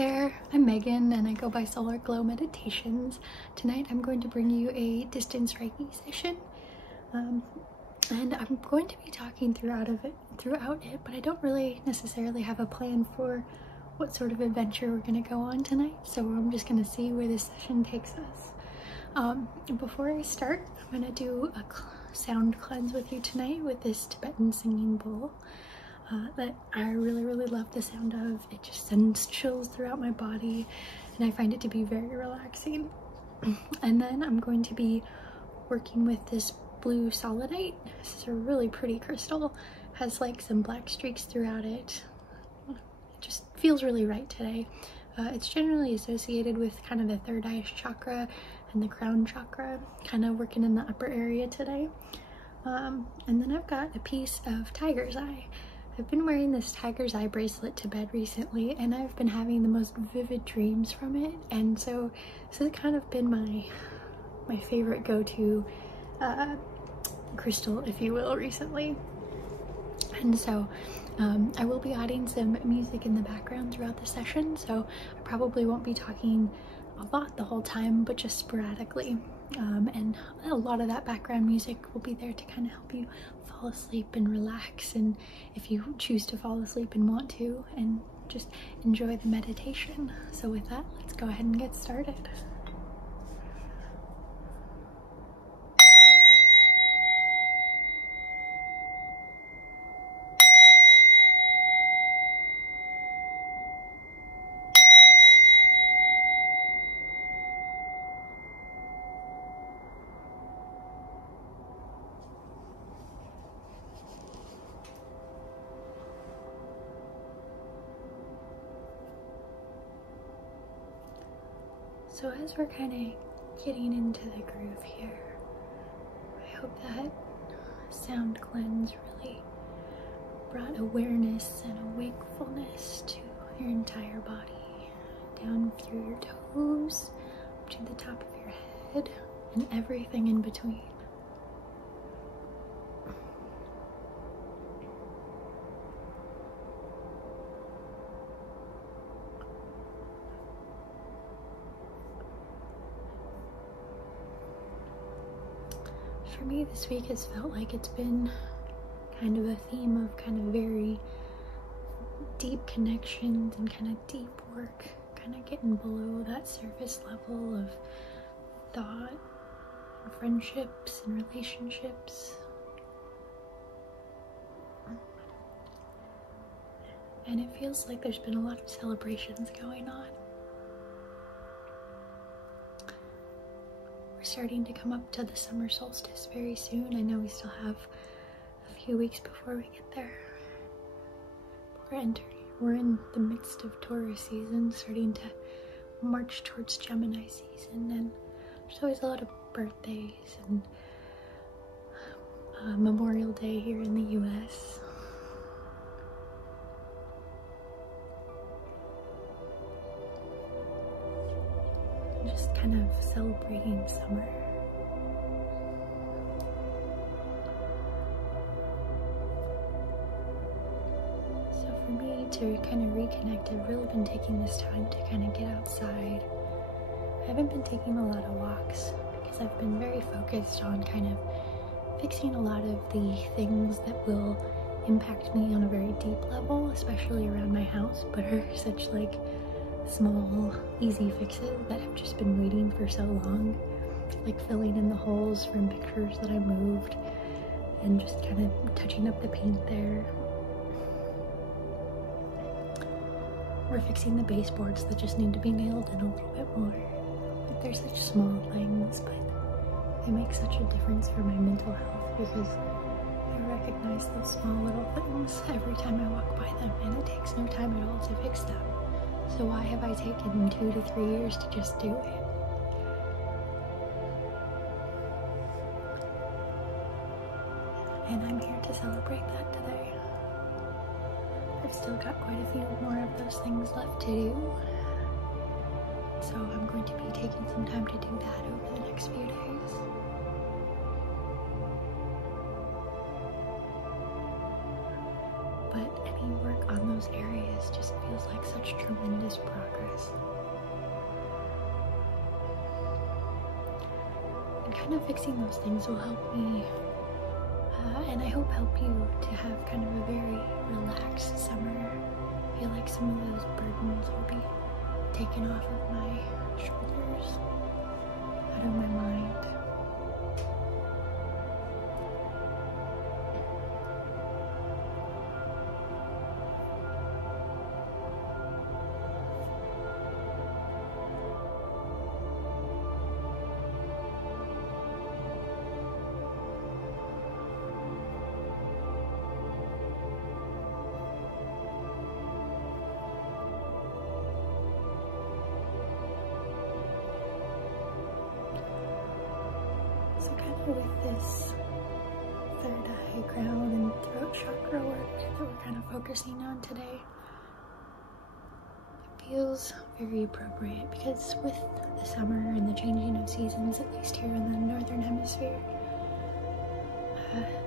there, I'm Megan and I go by Solar Glow Meditations. Tonight I'm going to bring you a distance Reiki session. And I'm going to be talking throughout it, but I don't really necessarily have a plan for what sort of adventure we're going to go on tonight. So I'm just going to see where this session takes us. Before I start, I'm going to do a sound cleanse with you tonight with this Tibetan Singing Bowl. That I really love the sound of. It just sends chills throughout my body and I find it to be very relaxing. And then I'm going to be working with this blue Sodalite. This is a really pretty crystal, has like some black streaks throughout it. It just feels really right today. It's generally associated with kind of the third eye chakra and the crown chakra, kind of working in the upper area today. And then I've got a piece of tiger's eye. I've been wearing this tiger's eye bracelet to bed recently and I've been having the most vivid dreams from it, and so this has kind of been my favorite go-to crystal, if you will, recently. And so I will be adding some music in the background throughout the session, so I probably won't be talking a lot the whole time, but just sporadically. And a lot of that background music will be there to kind of help you fall asleep and relax, and if you choose to fall asleep and want to, and just enjoy the meditation. So with that, let's go ahead and get started. So as we're kind of getting into the groove here, I hope that sound cleanse really brought awareness and a wakefulness to your entire body, down through your toes, to the top of your head, and everything in between. For me, this week has felt like it's been kind of a theme of kind of very deep connections and kind of deep work, kind of getting below that surface level of thought and friendships and relationships. And it feels like there's been a lot of celebrations going on. We're starting to come up to the summer solstice very soon. I know we still have a few weeks before we get there. We're in the midst of Taurus season, starting to march towards Gemini season, and there's always a lot of birthdays and Memorial Day here in the US. Just kind of celebrating summer. So for me to kind of reconnect, I've really been taking this time to kind of get outside. I haven't been taking a lot of walks because I've been very focused on kind of fixing a lot of the things that will impact me on a very deep level, especially around my house, but are such like small, easy fixes that have just been waiting for so long, like filling in the holes from pictures that I moved and just kind of touching up the paint there. We're fixing the baseboards that just need to be nailed in a little bit more. Like, they're such small things, but they make such a difference for my mental health because I recognize those small little things every time I walk by them, and it takes no time at all to fix them. So why have I taken 2 to 3 years to just do it? And I'm here to celebrate that today. I've still got quite a few more of those things left to do. So I'm going to be taking some time to do that over the next few days. But any work on those areas just feels like such tremendous progress. And kind of fixing those things will help me, and I hope help you to have kind of a very relaxed summer. I feel like some of those burdens will be taken off of my shoulders, out of my mind. So kind of with this third eye, crown, and throat chakra work that we're kind of focusing on today, it feels very appropriate because with the summer and the changing of seasons, at least here in the northern hemisphere,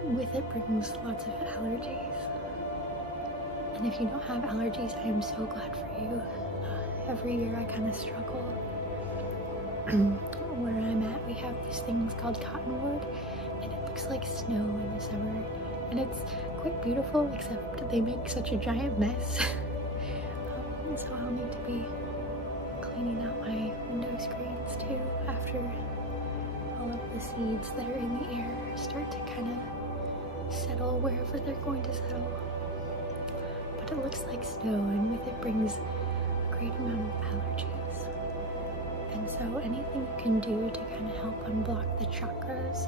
with it brings lots of allergies. And if you don't have allergies, I am so glad for you. Every year I kind of struggle. Where I'm at, we have these things called cottonwood, and it looks like snow in the summer, and it's quite beautiful, except they make such a giant mess. So I'll need to be cleaning out my window screens too after all of the seeds that are in the air start to kind of settle wherever they're going to settle. But it looks like snow, and with it brings a great amount of allergies. And so anything you can do to kind of help unblock the chakras,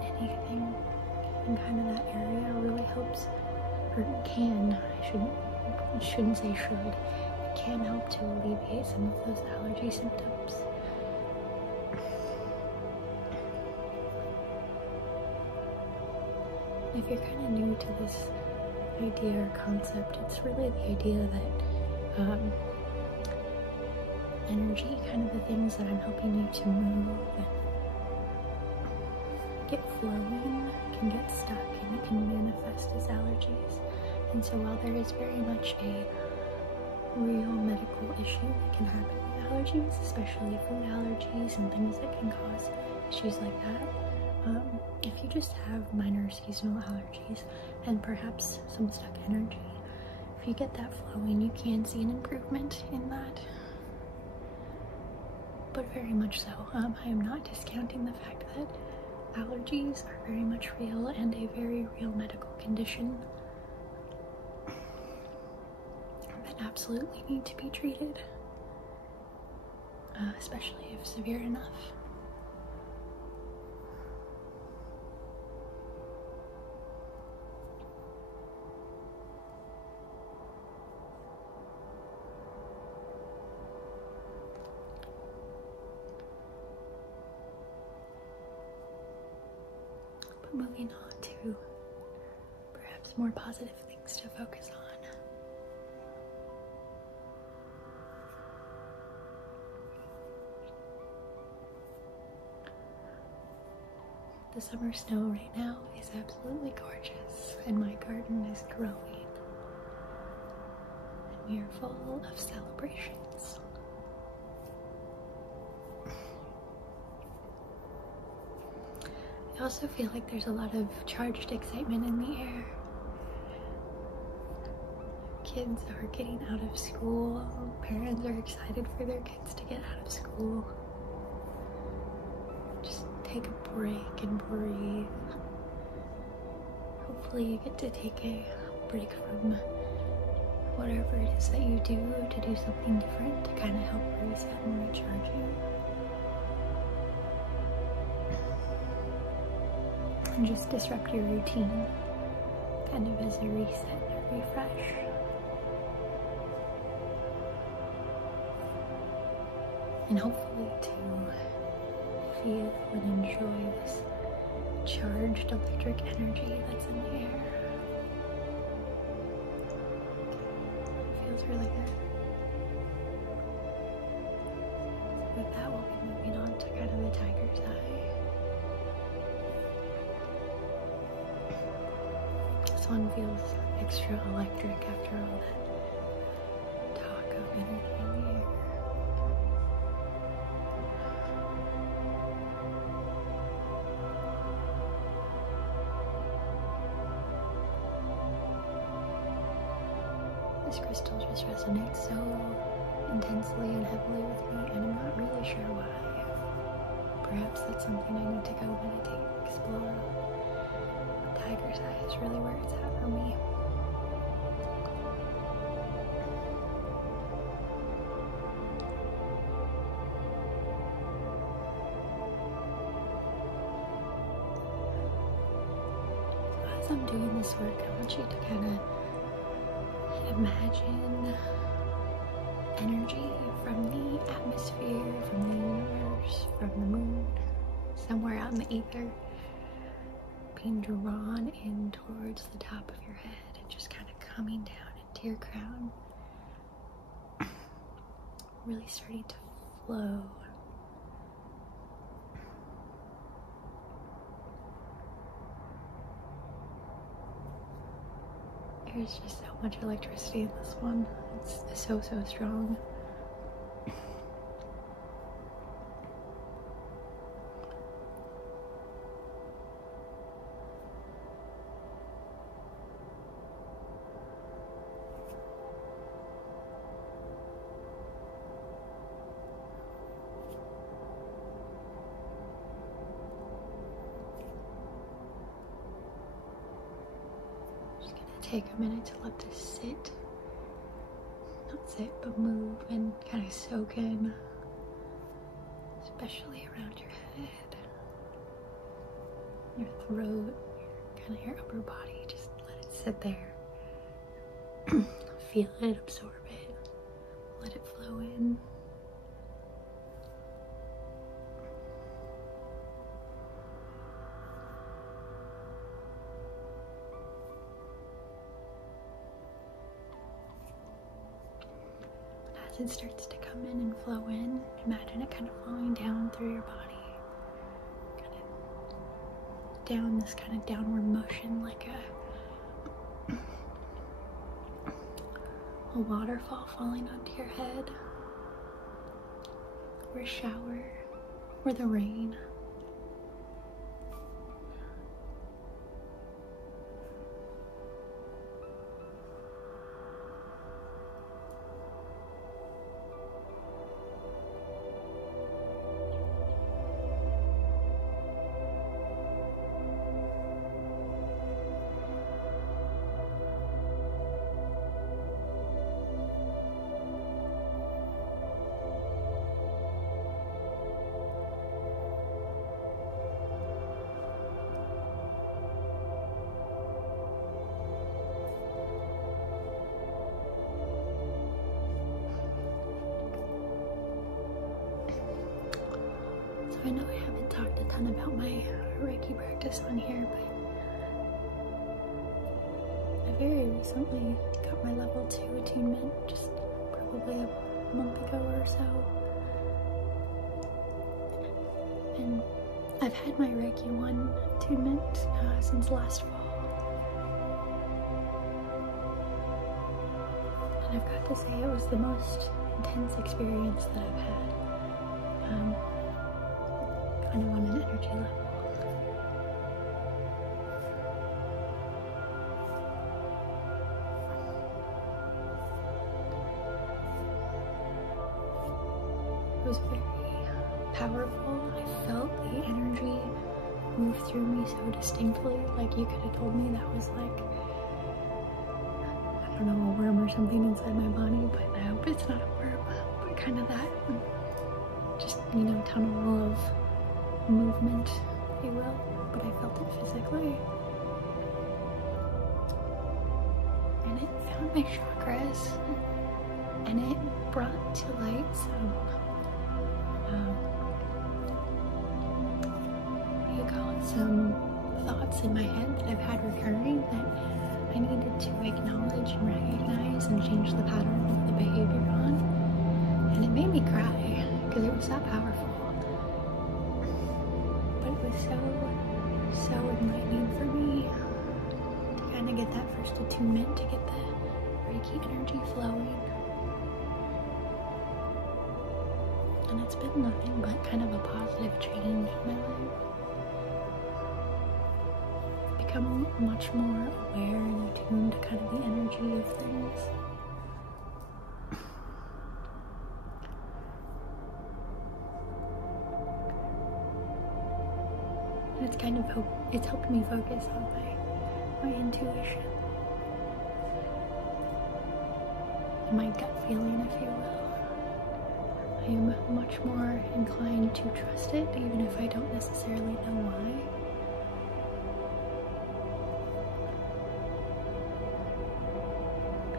anything in kind of that area really helps, or can, I shouldn't say should, it can help to alleviate some of those allergy symptoms. If you're kind of new to this idea or concept, it's really the idea that energy, kind of the things that I'm helping you to move and get flowing, can get stuck, and it can manifest as allergies. And so while there is very much a real medical issue that can happen with allergies, especially food allergies and things that can cause issues like that, if you just have minor seasonal allergies and perhaps some stuck energy, if you get that flowing, you can see an improvement in that. But very much so. I am not discounting the fact that allergies are very much real and a very real medical condition that absolutely need to be treated, especially if severe enough. Moving on to perhaps more positive things to focus on. The summer snow right now is absolutely gorgeous, and my garden is growing, and we are full of celebrations. I also feel like there's a lot of charged excitement in the air. Kids are getting out of school. Parents are excited for their kids to get out of school. Just take a break and breathe. Hopefully you get to take a break from whatever it is that you do to do something different to kind of help reset and recharge you. And just disrupt your routine, kind of as a reset and a refresh. And hopefully to feel and enjoy this charged electric energy that's in the air. It feels really good. With that, we'll be moving on to kind of the tiger's eye. This one feels extra electric after all that talk of energy in the air. this crystal just resonates so intensely and heavily with me, and I'm not really sure why. Perhaps that's something I need to go meditate and explore. Tiger's eye is really where it's at for me. As I'm doing this work, I want you to kind of imagine energy from the atmosphere, from the universe, from the moon, somewhere out in the ether, being drawn in towards the top of your head and just kind of coming down into your crown, really starting to flow. There's just so much electricity in this one. It's so strong. Take a minute to let this sit, not sit, but move and kind of soak in, especially around your head, your throat, kind of your upper body. Just let it sit there. Feel it, absorb it, let it flow in. It starts to come in and flow in. Imagine it kind of flowing down through your body, kind of down this kind of downward motion, like a waterfall falling onto your head, or a shower, or the rain. I know I haven't talked a ton about my Reiki practice on here, but I very recently got my level 2 attunement, just probably a month ago or so. And I've had my Reiki 1 attunement since last fall. And I've got to say it was the most intense experience that I've had. Kind of on an energy level. It was very powerful. I felt the energy move through me so distinctly. Like you could have told me that was like, I don't know, a worm or something inside my body, but I hope it's not a worm, but kind of that, just, you know, tunnel of movement, if you will, but I felt it physically. And it found my chakras, and it brought to light some, what do you call it, some thoughts in my head that I've had recurring that I needed to acknowledge and recognize and change the pattern of the behavior on. And it made me cry, because it was that powerful. So enlightening for me to kind of get that first attunement, to get the Reiki energy flowing. And it's been nothing but kind of a positive change in my life. I've become much more aware and attuned to kind of the energy of things. kind of it's helped me focus on my intuition, and my gut feeling, if you will. I am much more inclined to trust it, even if I don't necessarily know why.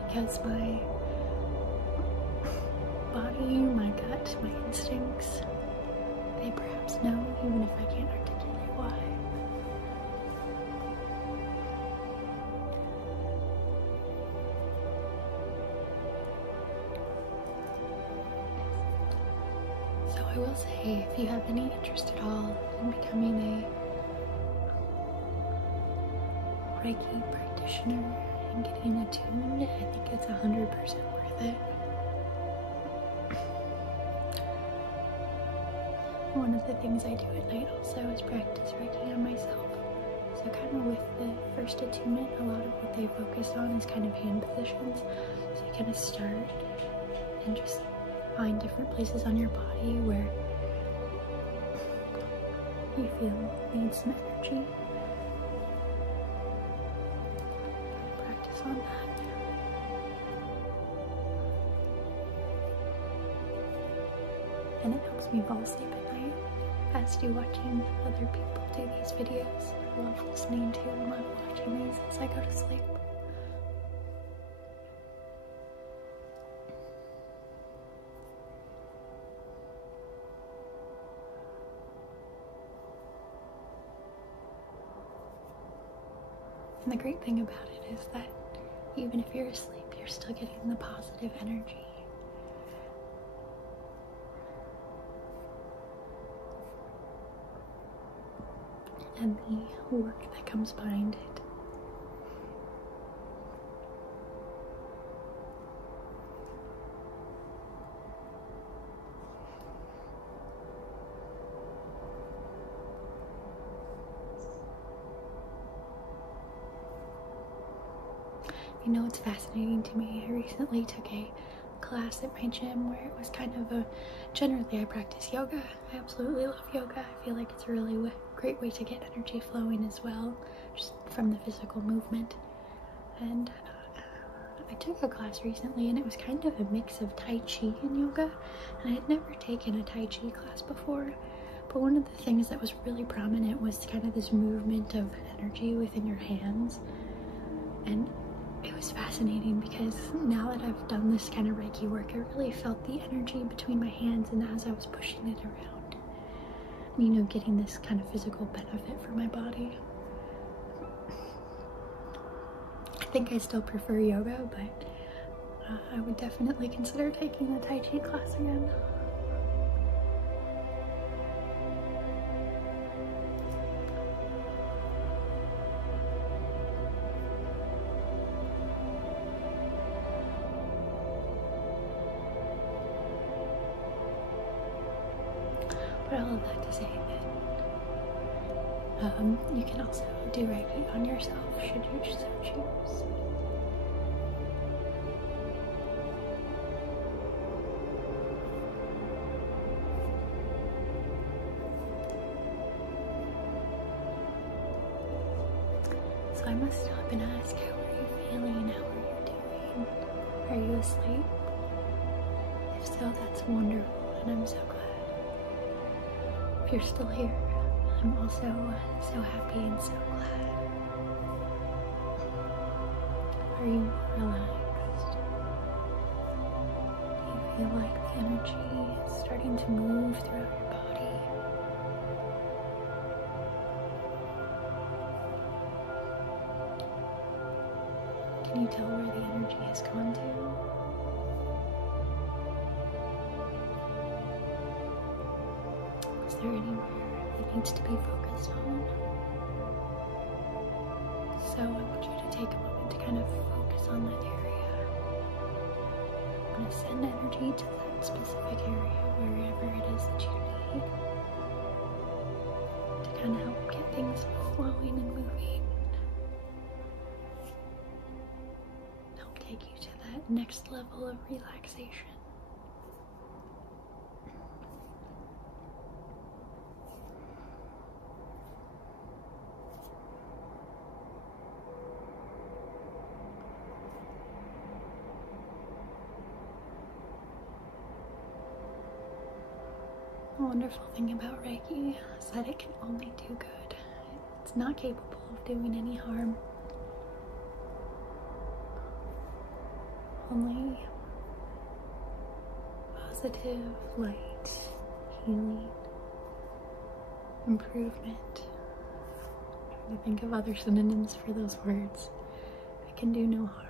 Because my body, my gut, my instincts, they perhaps know, even if I can't articulate why. So I will say, if you have any interest at all in becoming a Reiki practitioner and getting attuned, I think it's 100% worth it. One of the things I do at night also is practice Reiki on myself. So kind of with the first attunement, a lot of what they focus on is kind of hand positions. So you kind of start and just find different places on your body where you feel need some energy. Practice on that. And it helps me fall asleep at night, as do watching other people do these videos. I love listening to and love watching these as I go to sleep. And the great thing about it is that even if you're asleep, you're still getting the positive energy. And the work that comes behind it. You know, it's fascinating to me. I recently took a class at my gym where it was kind of generally I practice yoga. I absolutely love yoga. I feel like it's a really great way to get energy flowing as well, just from the physical movement. And I took a class recently and it was kind of a mix of Tai Chi and yoga, and I had never taken a Tai Chi class before, but one of the things that was really prominent was kind of this movement of energy within your hands. And it was fascinating because now that I've done this kind of Reiki work, I really felt the energy between my hands and as I was pushing it around. And, you know, getting this kind of physical benefit for my body. I think I still prefer yoga, but I would definitely consider taking the Tai Chi class again. But all of that to say that you can also do Reiki on yourself should you so choose. So I must stop and ask, how are you feeling? How are you doing? Are you asleep? If so, that's wonderful, and I'm so glad. If you're still here, I'm also so happy and so glad. Are you relaxed? Do you feel like the energy is starting to move throughout your body? Can you tell where the energy has gone to? Is there anywhere that needs to be focused on? So I want you to take a moment to kind of focus on that area. I'm going to send energy to that specific area, wherever it is that you need, to kind of help get things flowing and moving. Help take you to that next level of relaxation. The wonderful thing about Reiki is that it can only do good. It's not capable of doing any harm. Only positive, light, healing, improvement. I'm trying to think of other synonyms for those words. It can do no harm.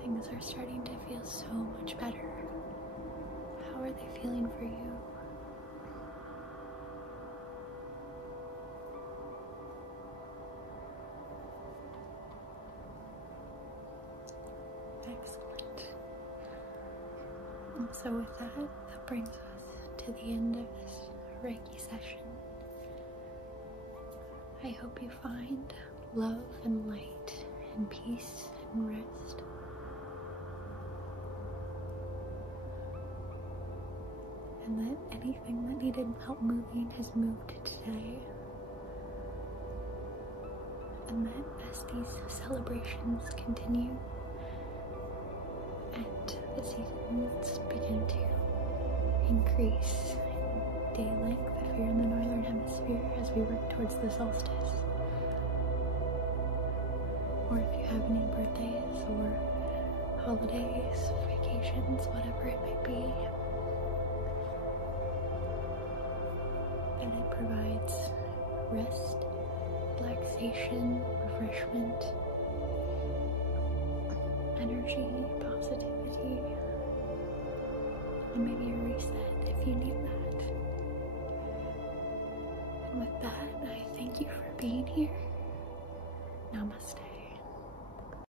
Things are starting to feel so much better. How are they feeling for you? Excellent. And so with that brings us to the end of this Reiki session. I hope you find love and light and peace and rest. And that anything that needed help moving has moved today. And that as these celebrations continue and the seasons begin to increase in day length if you're in the northern hemisphere as we work towards the solstice, or if you have any birthdays or holidays, vacations, whatever it might be, and it provides rest, relaxation, refreshment, energy, positivity, and maybe a reset if you need that. And with that, I thank you for being here.